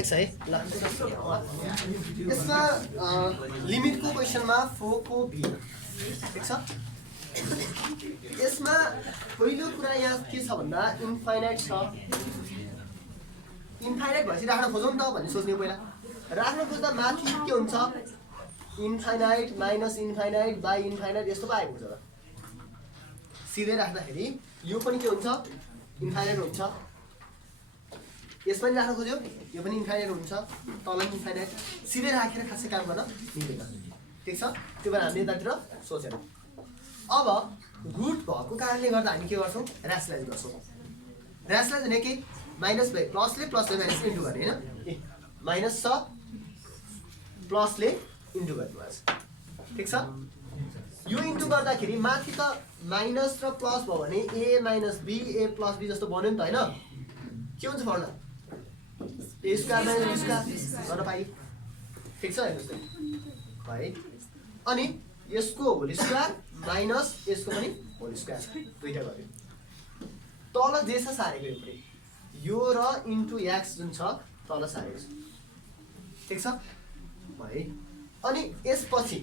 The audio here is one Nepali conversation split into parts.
ठिक छ है ल यसमा लिमिटको क्वेशनमा 4 को b ठिक छ यसमा पहिलो कुरा यहाँ के छ भन्दा इन्फाइनाइट छ इन्फाइनाइट भएपछि राख्न खोजौँ त भन्ने सोच्ने पहिला राख्न खोज्दा माथि के हुन्छ infinite minus infinite by infinite यस्तो पो आएको हुन्छ त सिधै राख्दाखेरि यो पनि के हुन्छ इन्फाइनाइट हुन्छ यसमा पनि राख्न खोज्यो यो पनि इन्फाइनाइट हुन्छ तल पनि इन्फाइनाइट सिधै राखेर खासै काम गर्न मिल्दैन ठिक छ त्यो भएर हामीले यतातिर सोचेर अब रुट भएको कारणले गर्दा हामी के गर्छौँ ऱ्यासलाइज गर्छौँ ऱ्यासलाइज भने के माइनस बाई प्लसले माइनस इन्टु गर्ने होइन माइनस छ प्लसले इन्टु गर्नुभएको छ ठिक छ यो इन्टु गर्दाखेरि माथि त माइनस र प्लस भयो भने A minus B A plus B जस्तो बन्यो नि त होइन के हुन्छ formula A square minus be square गर्न पाइयो ठिक छ हेर्नुहोस् त है अनि यसको होल स्क्वायर माइनस यसको पनि होल स्क्वायर दुईटा गर्यो तल जे छ सारेको एउटै यो र इन्टु एक्स जुन छ तल सारेको छ ठिक छ है अनि यसपछि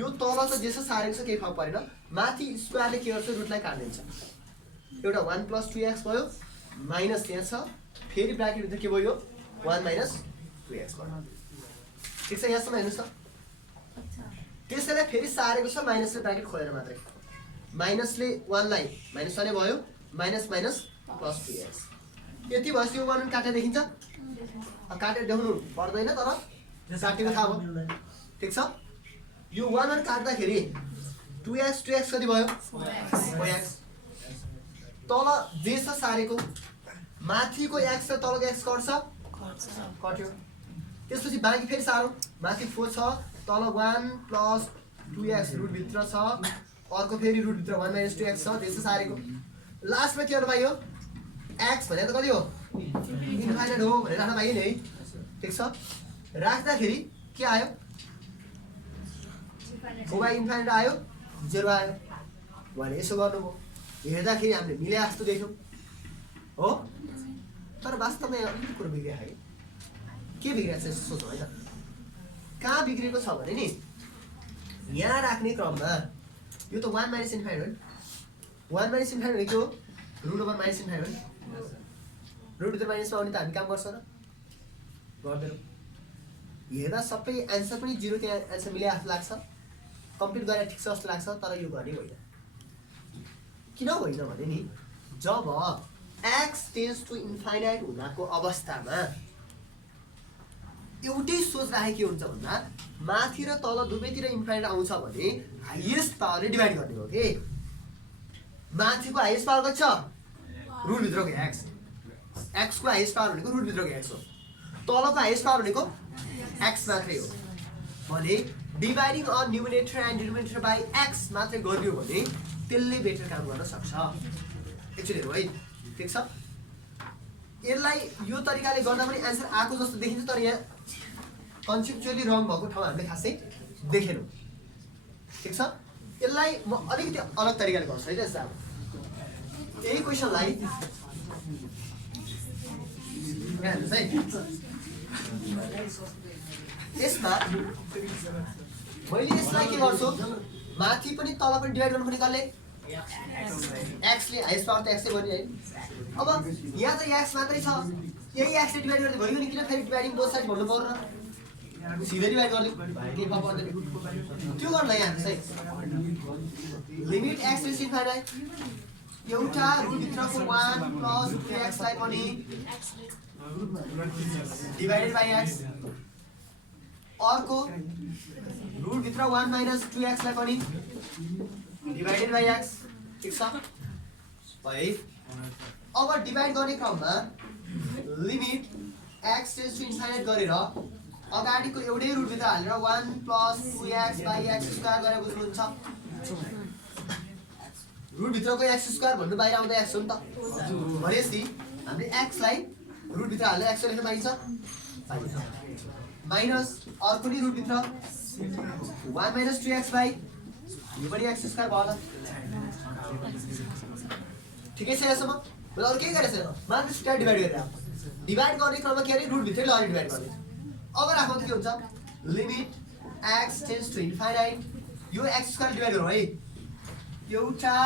यो तल त जे छ सारेको छ केही फरक परेन माथि स्क्वायरले के गर्छ रुटलाई काटिदिन्छ एउटा 1 + 2x भयो माइनस त्यहाँ छ फेरि ब्राकेटभित्र के भयो 1 - 2x भयो ठिक छ यहाँसम्म हेर्नुहोस् त त्यसैलाई फेरि सारेको छ माइनसले ब्राकेट खोलेर मात्रै माइनसले 1 लाई माइनस 1 भयो माइनस माइनस प्लस 2x यति भएपछि यो 1 काटेर देखिन्छ काटेर देखाउनु पर्दैन तर काटेको थाहा भयो ठिक छ यो 1 काट्दाखेरि 2x कति भयो 4x तल जे छ सारेको माथिको x र तलको x कट्यो त्यसपछि बाँकी फेरि सारौँ माथि 4 छ तल 1 + 2x रुटभित्र छ अर्को फेरि रुटभित्र 1 - 2x छ त्यसो सारेको लास्टमा के गर्नु पाइयो x भने त कति हो इन्फाइनाइट हो भनेर राख्न पाइयो नि है ठिक छ राख्दाखेरि के आयो ओभर इन्फाइनाइट आयो 0 आयो भने यसो गर्नुभयो हेर्दाखेरि हामीले मिले जस्तो देख्यौँ हो तर वास्तवमा अलिकति कुरो बिग्रियो है के बिग्रिएको छ यसो सोचौँ है त कहाँ बिग्रेको छ भने नि यहाँ राख्ने क्रममा यो त 1 - इन्फाइनाइट हो 1 - इन्फाइनाइट के हो √/- इन्फाइनाइट रुटभित्र माइनसमा आउने त हामी काम गर्छ र गर्दैनौँ हेर्दा सबै एन्सर पनि 0 त्यहाँ एन्सर मिले जस्तो लाग्छ कम्प्लिट गरेर ठिक छ जस्तो लाग्छ तर यो गर्ने होइन किन होइन भने नि जब x टेन्ड्स टु इन्फाइनाइट हुँदाको अवस्थामा एउटै सोच राखेको के हुन्छ भन्दा माथि र तल दुवैतिर इन्फाइनाइट आउँछ भने हाइएस्ट पावरले डिभाइड गर्ने हो कि माथिको हाइएस्ट पावर कति छ रुटभित्रको x को हाइएस्ट पावर भनेको रुटभित्रको x हो तलको हाइएस्ट पावर भनेको x मात्रै हो भने dividing on numerator and denominator by x मात्रै गरियो भने त्यसले बेटर काम गर्न सक्छ एक्चुअली हो है ठिक छ यसलाई यो तरिकाले गर्दा पनि एन्सर आएको जस्तो देखिन्छ तर यहाँ कन्सेप्चुअली रङ भएको ठाउँ हामीले खासै देखेनौँ ठिक छ यसलाई म अलिकति अलग तरिकाले गर्छु है त यही क्वेसनलाई हेर्नुहोस् है यसमा मैले यसलाई के गर्छु माथि पनि तल पनि डिभाइड गर्नुपर्ने कसले x ले हाइएस्ट पावर त x ले गर्ने है अब यहाँ त x मात्रै छ यही x ले डिभाइड गर्दै भयो नि किन फेरि डिभाइडिङ बोथ साइड भन्नु पर्दैन सिधै डिभाइड गर्दियो के फरक पर्दैन त्यो गर्नलाई यहाँ है limit x tends to infinite एउटा रुटभित्रको 1 + 2x लाई पनि डिभाइडेड बाइ x अर्को रुटभित्र 1 - 2x लाई पनि डिभाइडेड बाइ x ठिक छ है अब डिभाइड गर्ने क्रममा limit x tends to infinite गरेर अगाडिको एउटै रुटभित्र हालेर 1 + 2x / x² गरेर बुझ्नुहुन्छ रुटभित्रको x² भन्नु बाहिर आउँदा x हो नि त भनेपछि हामीले x लाई रुटभित्र हालेर x लेख्न पाइन्छ माइनस अर्को नि रुटभित्र 1 - 2x बाई यो पनि x² भयो त ठिकै छ यसम्म मैले अरु के गरेछ माइनस स्क्वायर डिभाइड गरेर डिभाइड गर्ने क्रममा के अरे रुट भित्रै लगेर डिभाइड गर्ने अब राखौँ त के हुन्छ limit x tends to infinite यो x स्क्वायर डिभाइड गरौँ है एउटा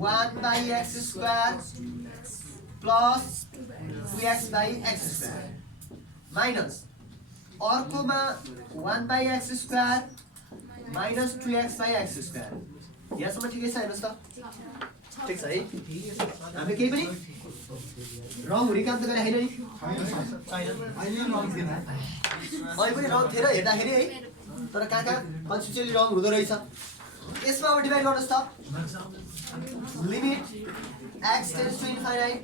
1/x square plus 2x by x square minus अर्कोमा 1/x square minus 2x by x square यहाँसम्म ठिकै छ हेर्नुहोस् त ठिक छ है हामीले केही पनि रङ हुने काम त गरे होइन नि अहिले पनि रङ थिएर हेर्दाखेरि है तर कहाँ कन्सिस्टेन्टली रङ हुँदो रहेछ यसमा अब डिभाइड गर्नुहोस् त limit x tends to infinite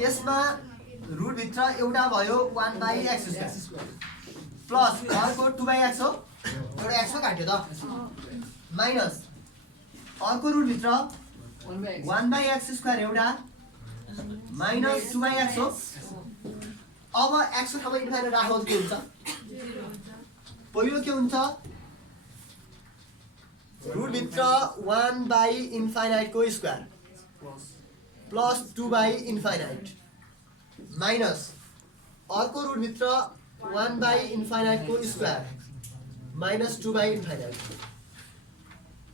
यसमा रुट भित्र एउटा भयो 1/x स्क्वायर प्लस अर्को 2/x हो एउटा x हो काट्यो त माइनस अर्को रुट भित्र 1/x स्क्वायर एउटा माइनस 2/x हो अब x को ठाउँमा इन्फाइनाइट राख्दा के हुन्छ पहिलो के हुन्छ रुट भित्र 1/इन्फाइनाइट को स्क्वायर प्लस 2/इन्फाइनाइट माइनस अर्को रुट भित्र 1/इन्फाइनाइट को स्क्वायर माइनस 2/इन्फाइनाइट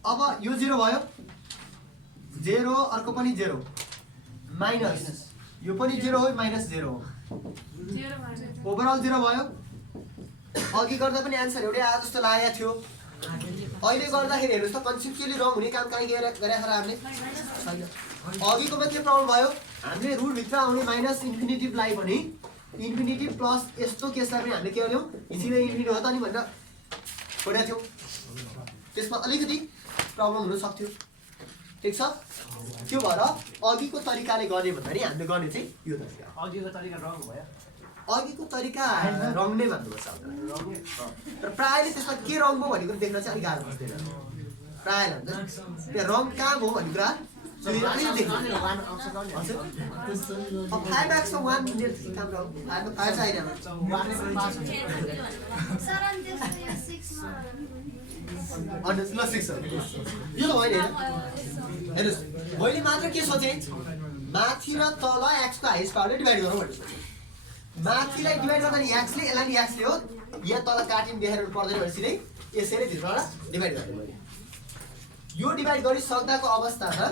अब यो 0 भयो 0 अर्को पनि 0 माइनस यो पनि 0 हो माइनस 0 हो ओभरअल 0 भयो अघि गर्दा पनि आन्सर एउटै आए जस्तो लागेको थियो अहिले गर्दाखेरि हेर्नुहोस् त कन्सेप्चुअली रङ हुने काम कहीँ गरेका छ हामीले छैन अघिकोमा के प्रब्लम भयो हामीले रुट भित्र आउने माइनस इन्फिनिटिभलाई पनि इन्फिनिटिभ प्लस यस्तो केसलाई पनि हामीले के गर्यौँ हिँड्दै इन्फिनिटी हो त नि भनेर छोडेको थियौँ त्यसमा अलिकति प्रब्लम हुन सक्थ्यो ठिक छ त्यो भएर अघिको तरिकाले गर्ने भन्दाखेरि हामीले गर्ने चाहिँ यो तरिका अघिको तरिका रङ भयो अघिको तरिका रङ नै भन्नुपर्छ तर प्रायःले त्यसमा के रङ हो भन्ने कुरा देख्न चाहिँ अलिक गाह्रो पर्दैन प्रायःलाई हुन्छ त्यो रङ कहाँ हो भन्ने कुरा क्लियरली देख्छ 5x मा 1 मिनेट काम रह्यो 5 चाहिँ हैन अन्डर ल 6 यो त होइन हेर्नुहोस् मैले मात्र के सोचेँ माथि र तल x को हाइएस्ट पावरले डिभाइड गरौँ भनेर सोचेँ माथिलाई डिभाइड गर्दा नि x ले यसलाई नि x ले हो यहाँ तल काटिन देखेर पर्दैन भने सिधै यसैले भित्रबाट डिभाइड गर्ने मैले यो डिभाइड गरिसक्दाको अवस्थामा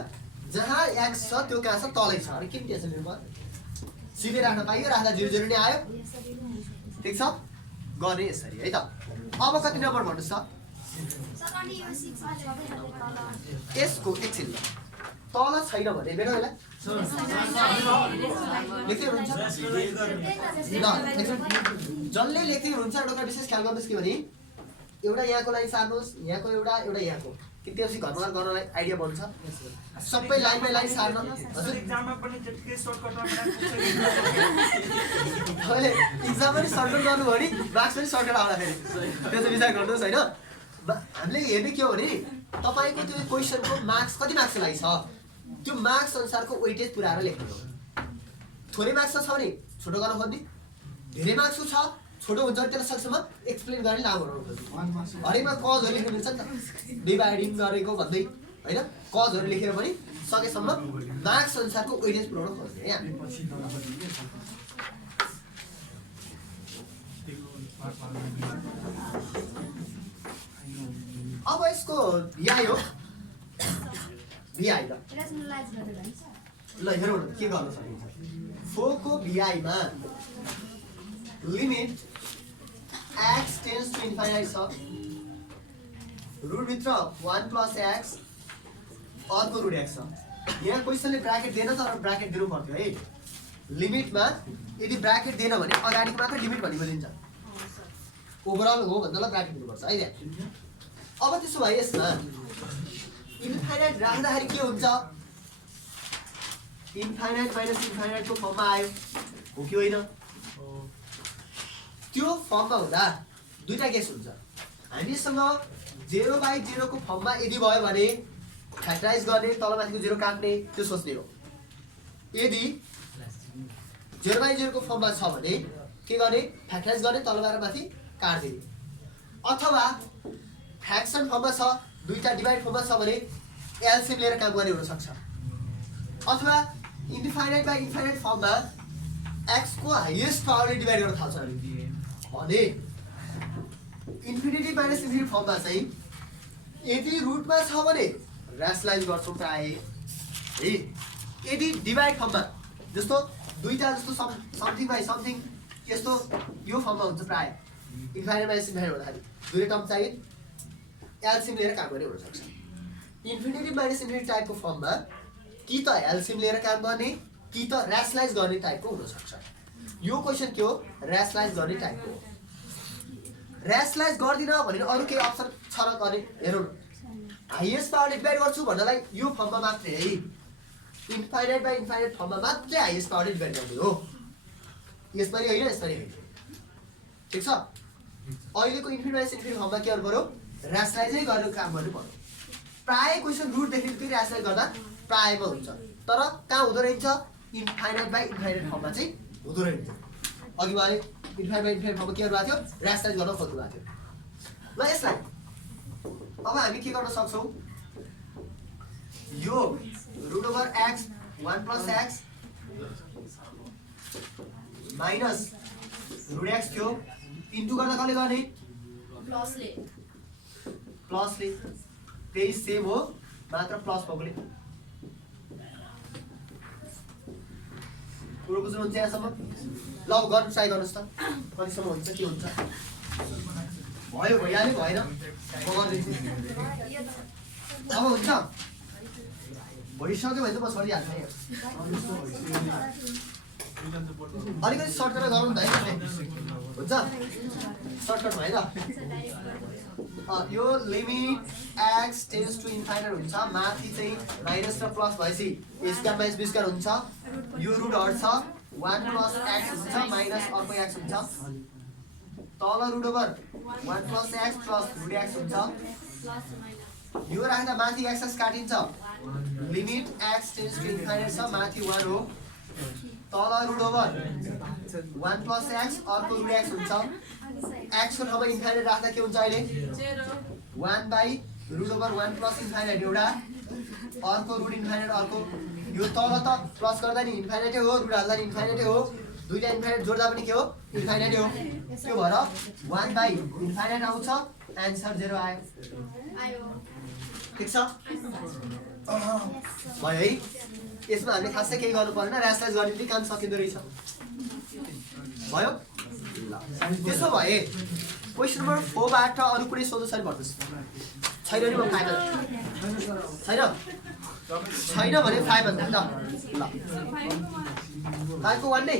जहाँ x छ त्यो कहाँ छ तलै छ अनि किन टेन्सन लिनु पर्यो सिधै राख्न पाइयो राख्दा 0 0 नै आयो ठिक छ गर्ने यसरी है त अब कति नम्बर भन्नुस् त यसको एकछिन तल छैन भने बेटा होला लेख्दै हुनुहुन्छ ल जसले लेख्दै हुनुहुन्छ एउटा कुरा विशेष ख्याल गर्नुहोस् के भने एउटा यहाँको लागि सार्नुहोस् यहाँको एउटा यहाँको कि त्यसपछि घरमा गर्नलाई आइडिया बन्छ सबै लाइन बाइ लाइन सार्न हजुर एक्जाममा पनि त्यतिकै सर्टकटमा तपाईँले इक्जाम पनि सर्टकट गर्नुभयो नि मार्क्स पनि सर्टकट आउँला फेरि त्यो चाहिँ विचार गर्नुहोस् होइन हामीले हेर्ने के हो भने तपाईँको त्यो क्वेसनको मार्क्स कति मार्क्सको लागि छ त्यो मार्क्स अनुसारको वेटेज पुऱ्याएर लेख्नु हो थोरै मार्क्स छ भने छोटो गर्न खोज्ने धेरै मार्क्सको छ छोटो हुन्छ त्यसलाई सकेसम्म एक्सप्लेन गर्ने लामो बनाउनु खोज्ने हरेकमा कजहरू लेख्नु मिल्छ नि त डिभाइडिङ गरेको भन्दै होइन कजहरू लेखेर पनि सकेसम्म मार्क्स अनुसारको वेटेज पुऱ्याउन खोज्ने है हामी अब यसको VI हो VI ल हेरौँ न के गर्न सकिन्छ 4 को VI मा limit x tends to infinite छ रुट भित्र 1 + x अर्को रुट x छ यहाँ क्वेसनले ब्राकेट दिएन तर ब्राकेट दिनु पर्थ्यो है लिमिटमा यदि ब्राकेट दिएन भने अगाडिको मात्र लिमिट भन्ने बोलिन्छ ओभरअल हो भन्दा ब्राकेट दिनुपर्छ है त्यहाँ अब त्यसो भए यसमा इन्फाइनाइट राख्दाखेरि के हुन्छ इन्फाइनाइट माइनस इन्फाइनाइटको फर्ममा आयो हो कि होइन त्यो फर्ममा हुँदा दुईटा केस हुन्छ हामीसँग 0/0 को फर्ममा यदि भयो भने फ्याक्टराइज गर्ने तलमाथिको 0 काट्ने त्यो सोच्ने हो यदि 0/0 को फर्ममा छ भने के गर्ने फ्याक्टराइज गर्ने तलबाट माथि काट्दिने अथवा फ्र्याक्सन फर्ममा छ दुईटा डिभाइड फर्ममा छ भने एलसीएम लिएर काम गर्ने हुन सक्छ अथवा इन्फाइनाइट बाइ इन्फाइनाइट फर्ममा x को हाइएस्ट पावरले डिभाइड गर्न थाल्छ भने इन्फिनिटी माइनस इन्फिनिटी फर्ममा चाहिँ यदि रुटमा छ भने ऱ्यासनलाइज गर्छौँ प्राय है। यदि डिभाइड फर्ममा जस्तो दुईटा जस्तो समथिङ बाई समथिङ यस्तो यो फर्ममा हुन्छ प्राय इन्फाइनाइट माइनस इन्फाइनाइट हुँदाखेरि दुईवटा टर्म चाहिँ एलसिएम लिएर काम गर्ने हुनसक्छ। इन्फिनिटी माइनस इन्फिनिटी टाइपको फर्ममा कि त एलसिएम लिएर काम गर्ने कि त ऱ्यासनलाइज गर्ने टाइपको हुनसक्छ। यो क्वेसन के हो? ऱ्यासनलाइज गर्ने टाइपको हो। ऱ्यासनलाइज गर्दिनँ भने अरू केही अप्सन छ र गर्ने हेरौँ। हाइएस्ट पावरले डिभाइड गर्छु भन्नलाई यो फर्ममा मात्रै है, इन्फाइनाइट बाई इन्फाइनाइट फर्ममा मात्रै हाइएस्ट पावरले डिभाइड गर्ने हो। यसमा नि होइन, यसमा नि होइन, ठिक छ। अहिलेको इन्फिनिटी माइनस इन्फिनिटी फर्ममा के गर्नु पऱ्यो? ऱ्यासनलाइजै गरेर काम गर्नु पऱ्यो। प्राय क्वेसन रुट देख्ने ऱ्यासनलाइज गर्दा प्रायमा हुन्छ, तर कहाँ हुँदो रहेछ? इन्फाइनाइट बाई इन्फाइनाइट फर्ममा चाहिँ हुँदो रहेछ। अघि उहाँले इन्फाइनाइट बाई इन्फाइनाइट फर्ममा के गर्नुभएको थियो? ऱ्यासनलाइज गर्न खोज्नु भएको थियो। ल यसलाई अब हामी के गर्न सक्छौँ? यो root over x 1 plus x minus root x थियो, इन्टु गर्दा कसले गर्ने? प्लसले। त्यही सेम हो, मात्र प्लस भएकोले। कुरो बुझ्नुहुन्छ यहाँसम्म? ल अब गर्नु ट्राई गर्नुहोस् त, कतिसम्म हुन्छ के हुन्छ। भयो भइहाल्यो, भएन म गरिदिन्छु। अब हुन्छ भइसक्यो भने त म छोडिहाल्छु है। अलिकति सर्टकट गरौँ न त है, हुन्छ? सर्टकट भयो ल। यो limit x tends to infinite हुन्छ, माथि चाहिँ माइनस र प्लस भएपछि a square minus be square हुन्छ, यो रुट हट्छ 1 प्लस एक्स हुन्छ माइनस अर्को एक्स हुन्छ, तल root over 1 plus x plus root x हुन्छ, यो राख्दा माथि एक्स काटिन्छ, limit x tends to infinite छ, माथि 1 हो, तल रुट ओभर 1 प्लस एक्स अर्को रुट एक्स हुन्छ, एक्स को ठाउँमा इन्फाइनाइट राख्दा के हुन्छ? अहिले 1 by root over 1 plus infinite एउटा, अर्को रुट इन्फाइनाइट अर्को, यो तल त प्लस गर्दा नि इन्फाइनाइटै हो, रुट हाल्दा नि इन्फाइनाइटै हो, दुईटा इन्फाइनाइट जोड्दा पनि के हो? इन्फाइनाइटै हो। त्यो भएर 1 बाई इन्फाइनाइट आउँछ, एन्सर 0 आयो। ठिक छ? भयो है। यसमा हामीले खासै केही गर्नु पर्दैन, ऱ्यासनलाइज गर्ने पनि काम सकिँदो रहेछ। भयो? त्यसो भए क्वेसन नम्बर 4 बाट अरू कुनै सोध्नु छ भने भन्नुहोस्। छैन नि म 5 छैन भने 5 भन्दा ल। 5 को 1 नै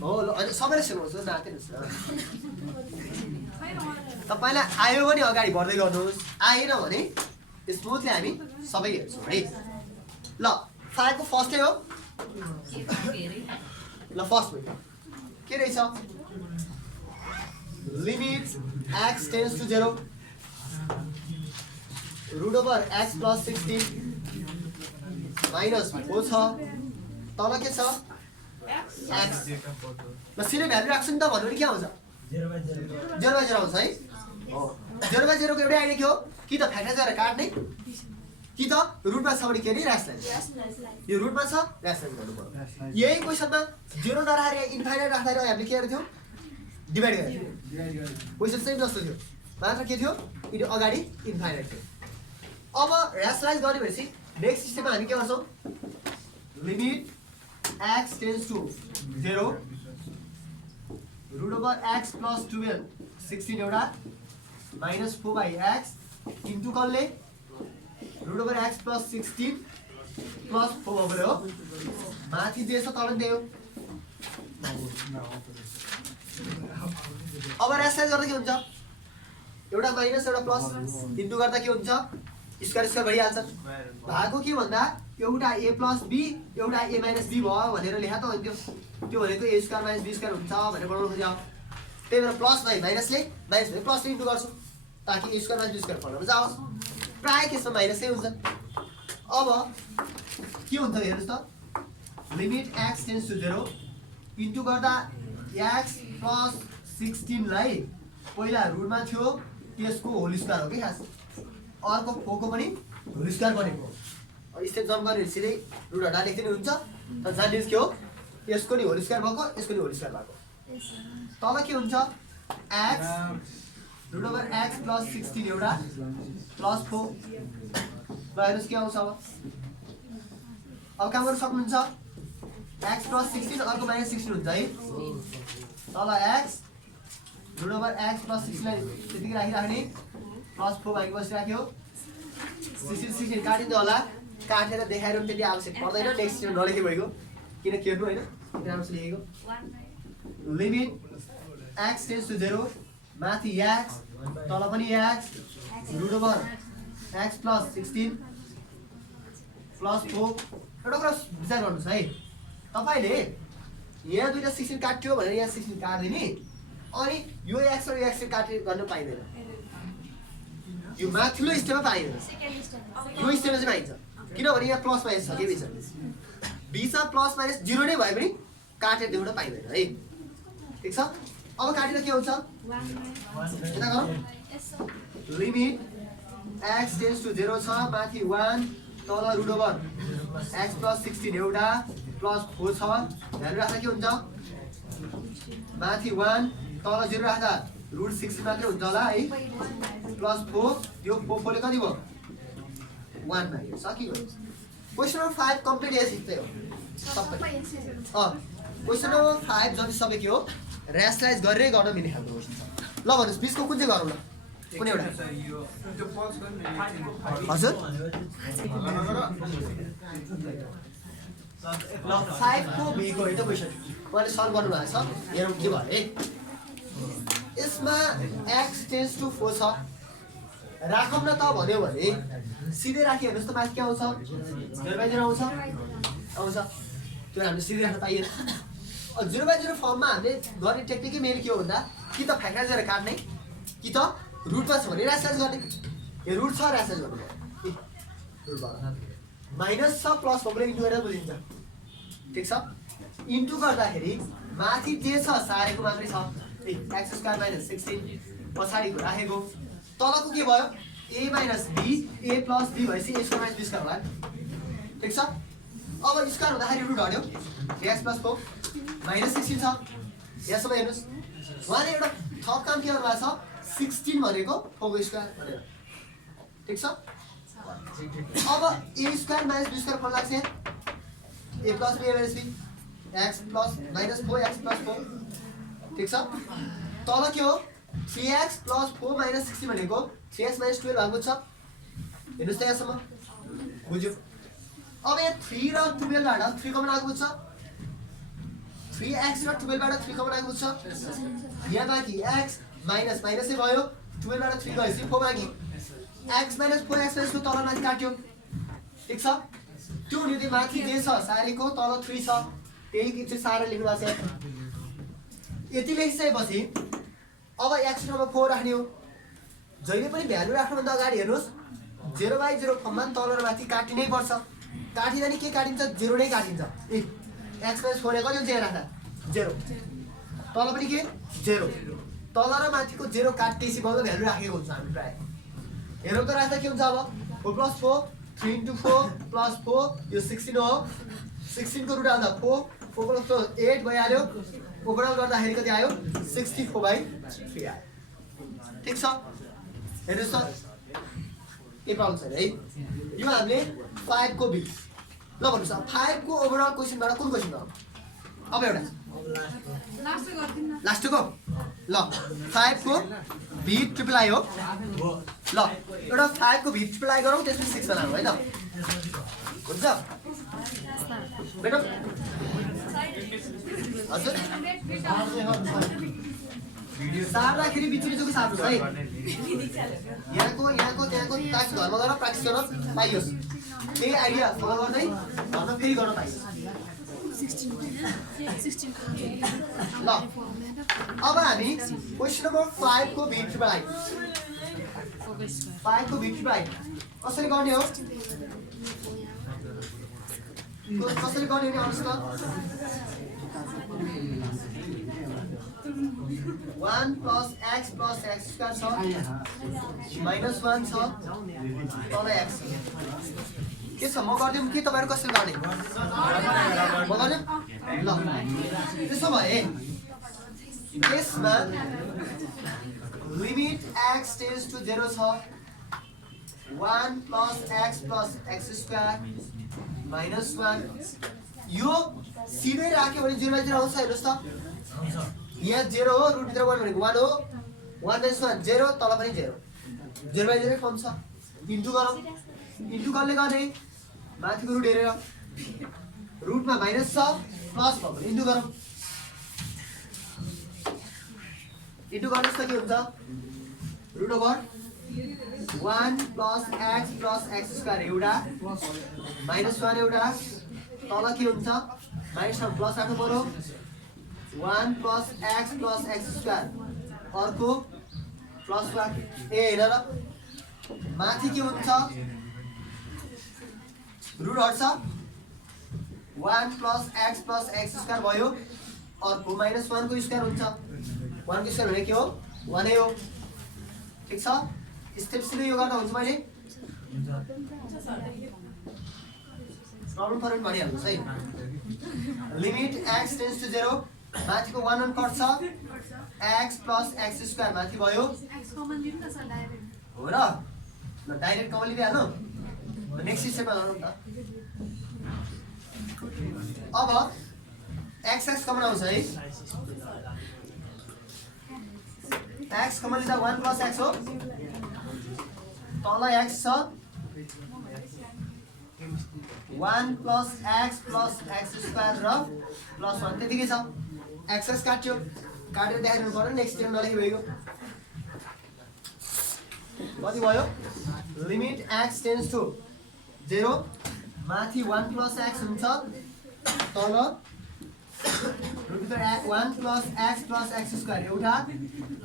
हो। ल अनि सबैले सिकाउनुहोस्, नातिनुहोस् न। तपाईँलाई आयो भने अगाडि बढ्दै गर्नुहोस्, आएन भने स्मुथली हामी सबै हेर्छौँ है। ल 5 को फर्स्टै हो। ल फर्स्ट के रहेछ? Limit x tends to 0 root over x plus 16 minus 4 छ, तल के छ? एक्स। ल सिधै भ्यालु राख्छु नि त भन्नु नि के आउँछ? 0 बाई 0 आउँछ है। 0 बाई 0 को एउटै आइडिया के हो? कि त फ्याक्टर गरेर काट्ने, कि त रुटमा छ भने के अरे ऱ्यासनलाइज। यो रुटमा छ, ऱ्यासनलाइज गर्नु पर्यो। यही क्वेसनमा 0 नराखेर इन्फाइनाइट राख्दा हामीले के गरेको थियौँ? डिभाइड गरेको थियौँ। क्वेसन चाहिँ जस्तो थियो, मात्र के थियो? यिनी अगाडि इन्फाइनाइट थियो। अब ऱ्यासनलाइज गर्ने भनेपछि नेक्स्ट स्टेपमा हामी के गर्छौँ? Limit x tends to 0 root over x plus 12 16 एउटा माइनस 4 बाई एक्स इन्टु कसले? Root over x plus 16 plus 4 भयो हो, माथि दिएछ तल दियो। अब ऱ्यासनलाइज गर्दा के हुन्छ? एउटा माइनस एउटा प्लस इन्टु गर्दा के हुन्छ? स्क्वायर स्क्वायर भइहाल्छ। भागको के भन्दा एउटा ए प्लस बी एउटा ए माइनस बी भयो भनेर लेखा त हुन्थ्यो। त्यो भनेको ए स्क्वायर माइनस बी स्क्वायर हुन्छ भनेर बनाउनु खोज्यो। त्यही भएर प्लस बाई माइनसले माइनस भए प्लसले इन्टु गर्छु ताकि ए स्क्वायर माइनस बी स्क्वायर फर्ममा जाओस्। प्राय केसमा माइनसै हुन्छ। अब के हुन्छ हेर्नुहोस् त, limit x tends to 0 into गर्दा एक्स प्लस 16 लाई पहिला रुटमा थियो त्यसको होल स्क्वायर हो कि खास, अर्को 4 को पनि होल स्क्वायर बनेको। अब स्टेप जम्प गरेर सिधै रुट हटा लेख्दिनु हुन्छ। तर जान्नुहोस् के हो? यसको नि होल स्क्वायर भएको यसको नि होल स्क्वायर भएको तल के हुन्छ x root over x plus 16 एउटा प्लस 4 र हेर्नुस् के आउँछ अब काम गर्न सक्नुहुन्छ x प्लस 16 अर्को माइनस 16 हुन्छ है तल x root over x plus 16 लाई त्यतिकै राखिराख्ने प्लस 4 बाँकी बसिराख्यो 16 काटिन्छ होला काटेर देखाएर पनि त्यति आवश्यक पर्दैन नेक्स्ट नलेखे भएको किन केर्नु हैन राम्रोसँग लेखेको लिमिट x टेन्ड्स टु 0 माथि x तल पनि x root over x plus 16 plus 4 एउटा कुरा विचार गर्नुहोस् है तपाईले यहाँ दुईटा 16 काट्यो भनेर यहाँ 16 काट्दिने अनि यो x र यो x काट्ने गर्न पाइदैन यो माथिल्लो स्टेपमा पाइदैन यो स्टेपमा चाहिँ पाइन्छ किनभने यहाँ प्लस माइनस छ के बीचमा प्लस माइनस 0 नै भए पनि काटेर देउन पाइदैन है ठीक छ अब काटेर के हुन्छ यता गरौँ लिमिट x टेन्ड्स टु 0 छ माथि 1 तल रुट ओभर x प्लस 16 एउटा प्लस 4 छ ध्यान राख्दा के हुन्छ माथि 1 तल 0 राख्दा रुट 16 मात्रै हुन्छ होला है प्लस 4 यो 4 ले कति भयो 1 माग्यो सकियो क्वेशन नम्बर 5 कम्प्लिट यस्तै हो सबै क्वेशन नम्बर 5 जति सबै के हो रेशनलाइज गरेर गर्न मिल्ने खालको क्वेशन छ ल भन्नुस् 20 को कुन चाहिँ गरौँ ल कुन एउटा हजुर ल 5 को b को एउटा क्वेशन उहाँले सल्भ गर्नु भएको छ हेरौँ के भयो है यसमा x टेन्ड्स टु 4 छ राखौँ न त भन्यो भने सिधै राखी हेर्नुहोस् त माथि के आउँछ 0/0 आउँछ त्यो हामीले सिधै राख्न पाइएन 0/0 फर्ममा हामीले गर्ने टेक्निकै मेन के हो भन्दा कि त फ्याक्टराइज गरेर काट्ने कि त रुटमा छ भने रेशनलाइज गर्ने यो रुट छ रेशनलाइज गर्नु रुटबाट माइनस छ प्लस भएको इन्टु गरेर बुझिन्छ ठीक छ इन्टु गर्दाखेरि माथि जे छ सारेको मात्रै छ x स्क्वायर माइनस 16 पछाडिको राखेको तलको के भयो a minus b a plus b भएपछि a square minus b square होला ठीक छ अब स्क्वायर हुँदाखेरि रुट हट्यो x प्लस 4 माइनस 16 छ यसमा हेर्नुस् उहाँले एउटा थप काम के गर्नुभएको छ 16 भनेको 4 को स्क्वायर भनेर ठीक छ अब a square minus b square फल लाग्छ a plus b a minus b x plus minus 4x plus 4 ठीक छ तल के हो 3x प्लस 4 माइनस 16 भनेको 3x माइनस 12 भएको छ हेर्नुस् त यहाँसम्म बुझ्यो अब यहाँ 3 र 12 बाट 3 कमन आएको छ 3x र 12 बाट 3 कमन आएको छ यहाँ बाँकी x माइनस माइनसै भयो 12 बाट 3 गएपछि 4 बाँकी x माइनस 4x माइनस तल माथि काट्यो ठीक छ त्यो हुने माथि जे छ सारेको तल 3 छ त्यही चाहिँ सारेर लेख्नु भएको छ यति लेखिसकेपछि अब x ठाउँमा 4 राख्ने हो जहिले पनि भ्यालु राख्नुभन्दा अगाडि हेर्नुहोस् 0/0 फर्ममा तल र माथि काटिनै पर्छ काटिँदा नि के काटिन्छ 0 नै काटिन्छ x - 4 कति हुन्छ यहाँ राख्दा 0 तल पनि के 0 तल र माथिको 0 काटेपछि बल्ल भ्यालु राखेको हुन्छ हामी प्राय हेरौँ त राख्दा के हुन्छ अब 4 + 4 3 * 4 + 4 यो 16 हो 16 को रुट आउँदा 4 4 + 4 8 भइहाल्यो ओभरअल गर्दाखेरि कति आयो 64/3 आयो ठीक छ हेर्नुस् त के प्रब्लम छैन है यो हामीले 5 को बी ल भन्नुस् 5 को ओभरअल क्वेशनबाट कुन क्वेशन हो अब एउटा लास्टको ल 5 को बी ट्रिपल आई हो ल एउटा 5 को बी ट्रिपल आई गरौँ त्यसपछि 6 बनाऊ है त हुन्छ बेटा हजुर सार्दाखेरि बिचमा चाहिँ सार्नु है यहाँको त्यहाँको ताकि घरमा गएर प्र्याक्टिस गर्न पाइयोस् त्यही आइडिया फलो गर्दै घरमा फेरि गर्न पाइयोस् ल अब हामी क्वेशन नम्बर 5 को बी ट्रिपल आई 5 को बी ट्रिपल आई कसरी गर्ने हो कसरी गर्ने नि आउनुहोस् त 1 + x + x² छ -1 छ तल x के छ म गर्दिम के तपाईहरु कसरी गर्ने म गर्दिम ल त्यसो भए यसमा लिमिट x टेन्ड्स टु 0 छ 1 plus x square minus 1 यो सिधै राख्यो भने 0 0 आउँछ हेर्नुस् त यहाँ 0 हो रुट भित्र 1 भनेको 1 हो 1 minus 1 0 तल पनि 0 0 0 फर्म छ इन्टु गरौँ इन्टु कसले गर्ने माथिको रुट हेरेर रुटमा माइनस छ प्लस भयो भने इन्टु गरौँ इन्टु गर्नुस् त के हुन्छ root over 1 plus x square एउटा minus 1 एउटा तल के हुन्छ माइनस मा प्लस राख्नु पर्यो 1 plus x square अर्को प्लस 1 ए हैन र माथि के हुन्छ रुट हट्छ 1 plus x square भयो अर्को minus 1 को स्क्वायर हुन्छ 1 को स्क्वायर भने के हो 1 नै हो ठीक छ स्टेप सिधै यो गर्दा हुन्छ मैले प्रब्लम फर्म भनिहाल्नुस् है लिमिट x टेन्ड्स टु 0 माथिको 1 1 कट्छ x square माथि भयो हो र ल डाइरेक्ट कमन लिइहाल्नु नेक्स्ट स्टेपमा गरौँ त अब x कमन आउँछ है x कमन लिँदा 1 plus x हो तल x छ 1 plus x square र प्लस 1 त्यतिकै छ x काट्यो काटेर देखाइदिनु पर्यो नेक्स्ट स्टेप नलेखी भयो कति भयो लिमिट x टेन्ड्स टु 0 माथि 1 plus x हुन्छ तल रुट 1 plus x square एउटा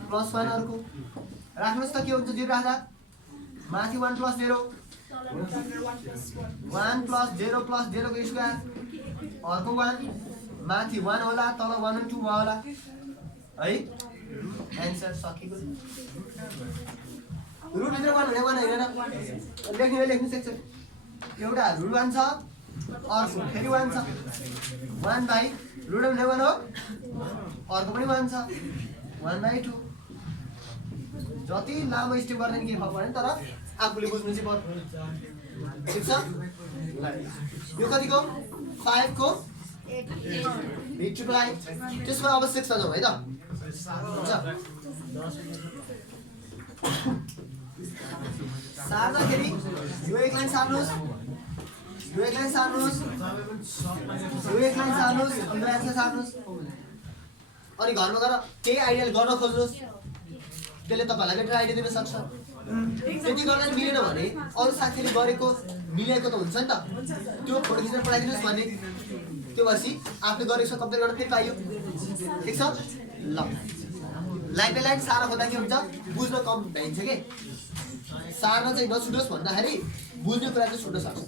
प्लस 1 अर्को राख्नुस् त के हुन्छ 0 राख्दा माथि 1 plus 0 1 plus 0 को स्क्वायर अर्को 1 माथि 1 होला तल 1 और 2 होला है आन्सर सकिएको रुट भित्र 1 भने 1 हैन लेख्नु सक्छ एउटा रुट 1 छ अर्को फेरि 1 छ 1 बाइ रुट भने 1 हो अर्को पनि 1 छ 1/2 जति लामो स्टेप गर्दैन के फरक पर्दैन तर आफूले बुझ्नु चाहिँ पर्छ ठीक छ यो कतिको 5 को 8 त्यसमा अब 6 जाउँ है त हुन्छ सार्दाखेरि यो एक लाइन सार्नुस् यो एक लाइन सार्नुस् यो एक लाइन सार्नुस् अन्त यसलाई सार्नुस् अनि घरमा गएर केही आइडिया गर्न खोज्नुस् त्यसले तपाईहरुलाई बेटर आइडिया दिन सक्छ त्यति गर्दा मिलेन भने अरु साथीले गरेको मिलेको त हुन्छ नि त त्यो फोटो खिचेर पठाइदिनुस् भन्ने त्यो भएपछि आफूले गरेको कम्पेयर गर्न फेरि पाइयो ठीक छ ल लाइन बाइ लाइन सारा खोज्दा के हुन्छ बुझ्न कम भइन्छ के सार्न चाहिँ नछुटोस् भन्दाखेरि बुझ्ने कुरा चाहिँ छुट्न सक्छ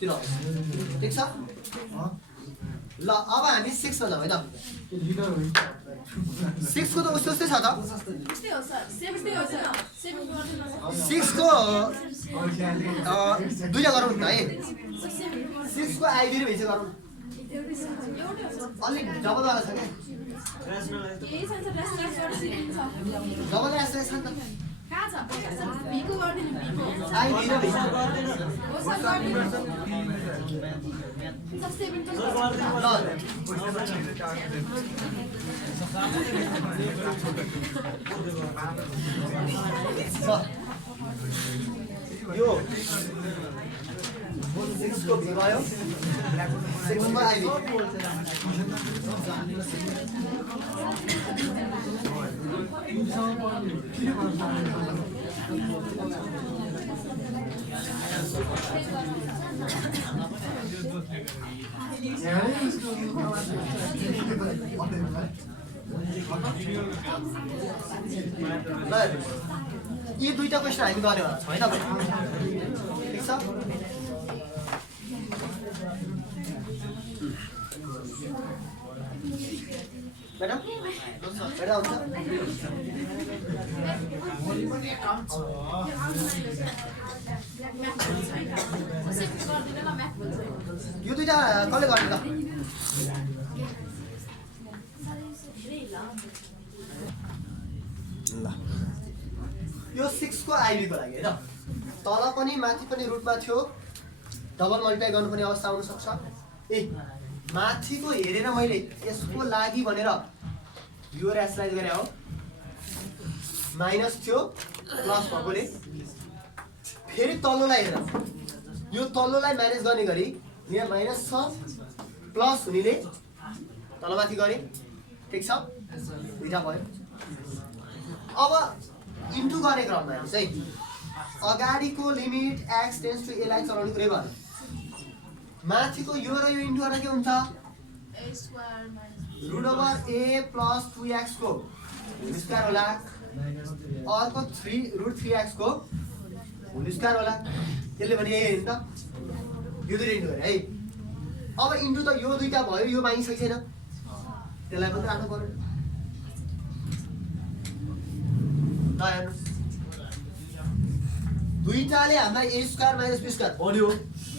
त्यो ठीक छ ल अब हामी 6 मा जाउँ है त 6 को त उस्तै छ त 6 को दुईटा गरौँ न है 6 को आइबी र भेज गरौँ अलि डबल वाला छ के डबल एसएस छ नि त कहाँ छ बीको गर्दिनु बीको आइबी र भेज यो 6 को भयो 6 मा आइबी यी दुईटा क्वेशन हामी गर्यो हैन ठीक छ मैडम बेटा हुन्छ यो दुईटा कसले गर्ने त ल यो 6 को आइबी को लागि हैन तल पनि माथि पनि रुटमा थियो डबल मल्टिप्लाई गर्नुपर्ने अवस्था आउन सक्छ ए माथिको हेरेर मैले यसको लागि भनेर यो र्यासलाइज गरे हो माइनस थियो प्लस भएकोले फेरि तल्लोलाई हेर यो तल्लोलाई माइनस गर्ने गरी यहाँ माइनस छ प्लस हुनेले तलमाथि गरे ठीक छ दुईटा भयो अब इन्टु गर्ने क्रममा हेर्नुस् है अगाडिको limit x tends to a लाई चलाउने कुरै भयो माथिको यो र यो इन्टु गर्दा के हुन्छ root over a plus 2x को होल स्क्वायर होला अर्को 3 रुट 3x को होल स्क्वायर होला त्यसले भने यही हैन त यो दुईटा इन्टु गरे है अब इन्टु त यो दुईटा भयो यो माइनस छैन त्यसलाई पनि राख्नु पर्यो ल हेर्नुस् दुईटाले हामीलाई a square minus b square भन्यो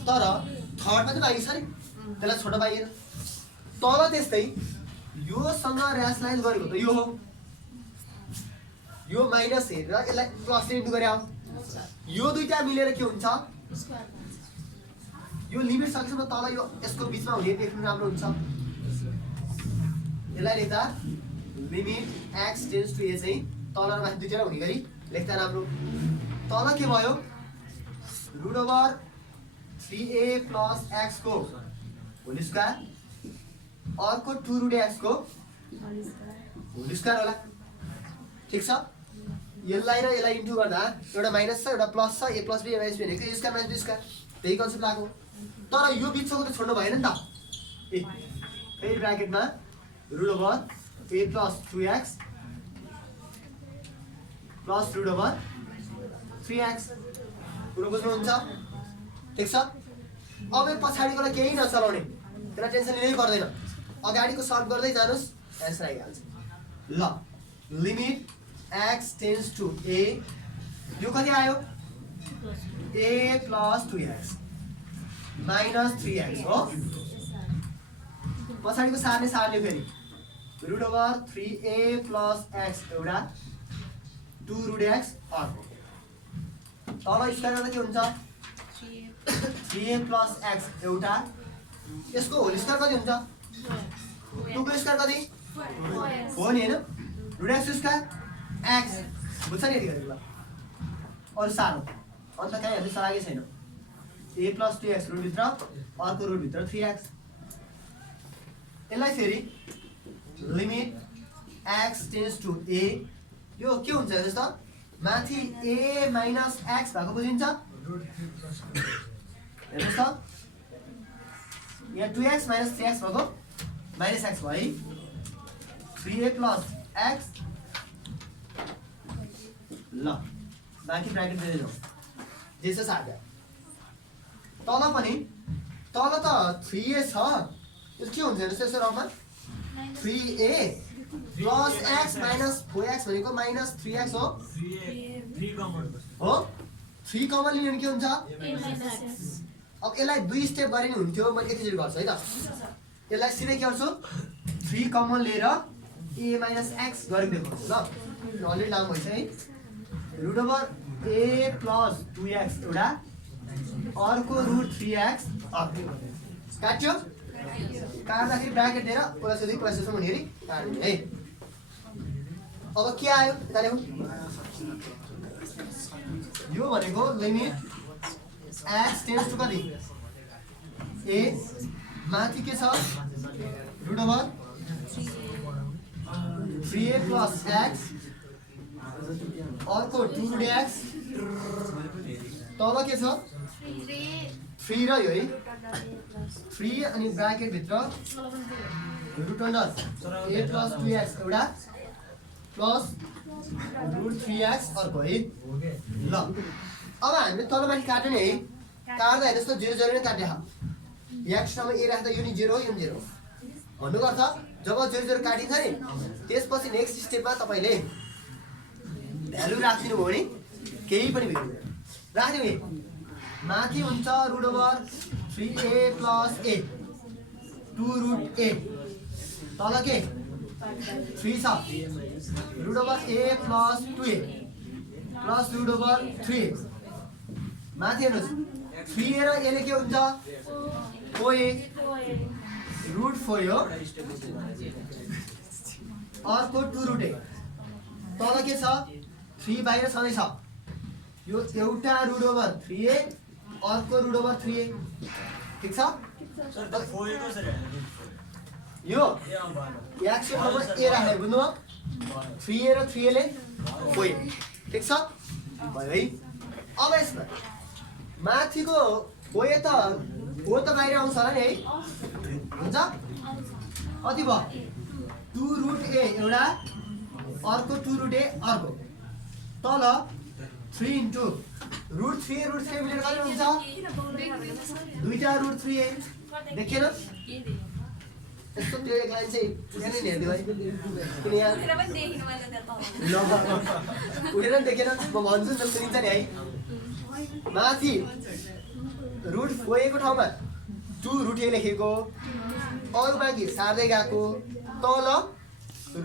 तर थर्डमा चाहिँ माइनस छ नि त्यसलाई छोटो पाइएन तल त्यस्तै योसँग र्यासलाइज गरेको त यो हो यो माइनस हेरेर यसलाई प्लस इन्टु गरे हो यो दुईटा मिलेर के हुन्छ यो लिमिट सकेसम्म तल यो यसको बीचमा हुने देख्नु राम्रो हुन्छ यसलाई लेख्दा limit x tends to a चाहिँ तल र माथि दुईटा हुने गरी लेख्दा राम्रो तल के भयो root over 3a plus x को होल स्क्वायर अर्को 2 रुट x को होल स्क्वायर होला ठीक छ यसलाई र यसलाई इन्टु गर्दा एउटा माइनस छ एउटा प्लस छ a plus b minus b भनेको a square minus b square त्यही कन्सेप्ट लाग्यो तर यो बिचको त छोड्नु भएन नि त ए फेरि ब्र्याकेटमा root over a plus 2x plus root over 3x कुरो बुझ्नुहुन्छ ठीक छ अब पछाडिकोलाई केही नचलाउने त्यसलाई टेन्सन लिनै पर्दैन अगाडिको सल्भ गर्दै जानुस् एन्सर आइहाल्छ ल limit x tends to a यो कति आयो a plus 2x minus 3x हो पछाडिको सार्ने फेरि root over 3a plus x एउटा 2 रुट x अर्को तल स्क्वायर गर्दा के हुन्छ 3a प्लस x एउटा यसको होल स्क्वायर कति हुन्छ 2 को स्क्वायर कति हो नि हैन रुट x स्क्वायर x बुझ्छ नि यति गरी ल अरु सानो अन्त कहीँ हेर्नु सरागे छैन a प्लस 2x रुट भित्र अर्को रुट भित्र 3x यसलाई फेरि limit x tends to a यो के हुन्छ हेर्नुस् त माथि a माइनस x भएको बुझिन्छ हेर्नुस् त यहाँ 2x माइनस 3x भएको माइनस x भयो 3a प्लस x ल बाँकी ब्राकेट दिँदै जाउँ जे छ साध्य तल पनि तल त 3a छ यो के हुन्छ हेर्नुस् यसो रकमा 3a plus x minus 4x भनेको माइनस 3x हो 3 कमन लिने के हुन्छ अब यसलाई 2 स्टेप गरे नि हुन्थ्यो मैले एकैचोटि गर्छु है त यसलाई सिधै के गर्छु 3 कमन लिएर a माइनस x गरेको देखाउँछु ल अलरेडी लामो भइछ है root over a plus 2x एउटा अर्को रुट 3x काट्यो काट्दाखेरि ब्राकेट दिएर प्लससम्म हेरी काट्ने है अब के आयो यता ल्याउँ यो भनेको लिमिट x टेन्स टु कति a माथि के छ root over 3a plus x अर्को 2 रुट x तल के छ 3 र यो है 3 अनि ब्राकेट भित्र root under a plus 2x एउटा प्लस रुट 3x अर्को है ल अब हामीले तलमाथि काट्यो नि है काट्दा हेर्नुहोस् त 0 0 नै काट्यो x सँग a राख्दा यो नि 0 हो यो नि 0 हो भन्नुको अर्थ जब 0 0 काटिन्छ नि त्यसपछि नेक्स्ट स्टेपमा तपाईले भ्यालु राख्दिनु भयो भने केही पनि भेट्दैन राख्दिनु है माथि हुन्छ root over 3a plus a 2 root a तल के 3 छ root over a plus 2a plus root over 3 माथि हेर्नुहोस् 3a र a ले के हुन्छ 4a रुट 4 हो अर्को 2 रुट a तल के छ 3 बाहिर सधैँ छ यो एउटा रुट ओभर 3a अर्को रुट ओभर 3a ठीक छ यो एक्चुअल नम्बर a राखेको बुझ्नुभयो 3a र 3a ले 4a ठीक छ भयो है अब यसमा माथिको 4a त बाहिर आउँछ होला नि है हुन्छ कति भयो 2 रुट a एउटा अर्को 2 रुट a अर्को तल 3 इन्टु रुट 3 मिलेर कति हुन्छ दुईटा रुट 3a देखेन यस्तो त्यो एक लाइन चाहिँ यहाँनिर हेर्दै भयो किन यहाँ उठेर पनि देखेन म भन्छु नि त सुनिन्छ नि है माथि रुट 4a को ठाउँमा 2 रुट a लेखेको अरू बाँकी सार्दै गएको तल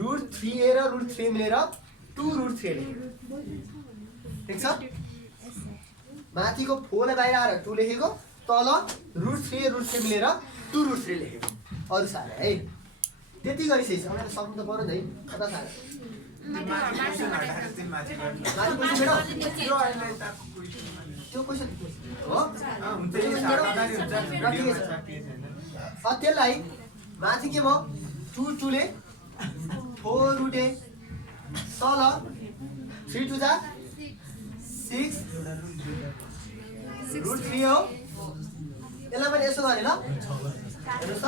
रुट 3a र रुट 3 मिलेर 2 रुट 3 लेखेको ठीक छ माथिको 4 लाई बाहिर आएर 2 लेखेको तल रुट 3 मिलेर 2 रुट 3 लेखेको अरू सारे है त्यति गरिसकेछ अब सक्नु त पर्यो नि है कता सारे त्यो क्वेसन हो त्यसलाई माथि के भयो 2 ले 4 रुट a तल 3 2 जा 6 रुट 3 हो यसलाई पनि यसो गरे ल हेर्नुहोस् त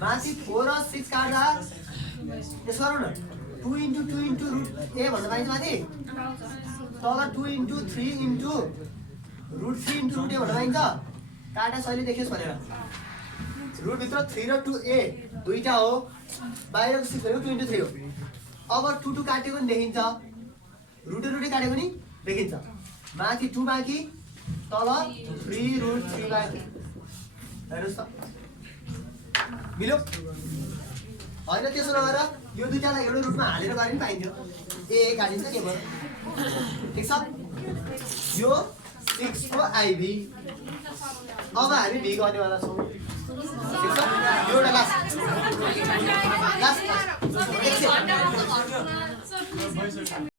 माथि 4 र 6 काट्दा यसो गरौँ न 2 इन्टु रुट a भन्न पाइन्छ माथि तल 2 into 3 into root 3 into root a भन्न पाइन्छ काटा शैली देखियोस् भनेर रुटभित्र 3 र 2a दुईटा हो बाहिरको 6 भनेको 2 इन्टु 3 हो अब 2 काटेको नि देखिन्छ रुटे काटेको नि देखिन्छ माथि 2 बाँकी तल 3 रुट 3 बाँकी हेर्नुहोस् त मिल्यो होइन त्यसो नगरेर यो दुईटालाई एउटै रुटमा हालेर गरे पनि पाइन्थ्यो ए काटिन्छ के भयो ठिक छ यो 6 को आइभी अब हामी भी गर्नेवाला छौँ ठिक छ यो एउटा लास्ट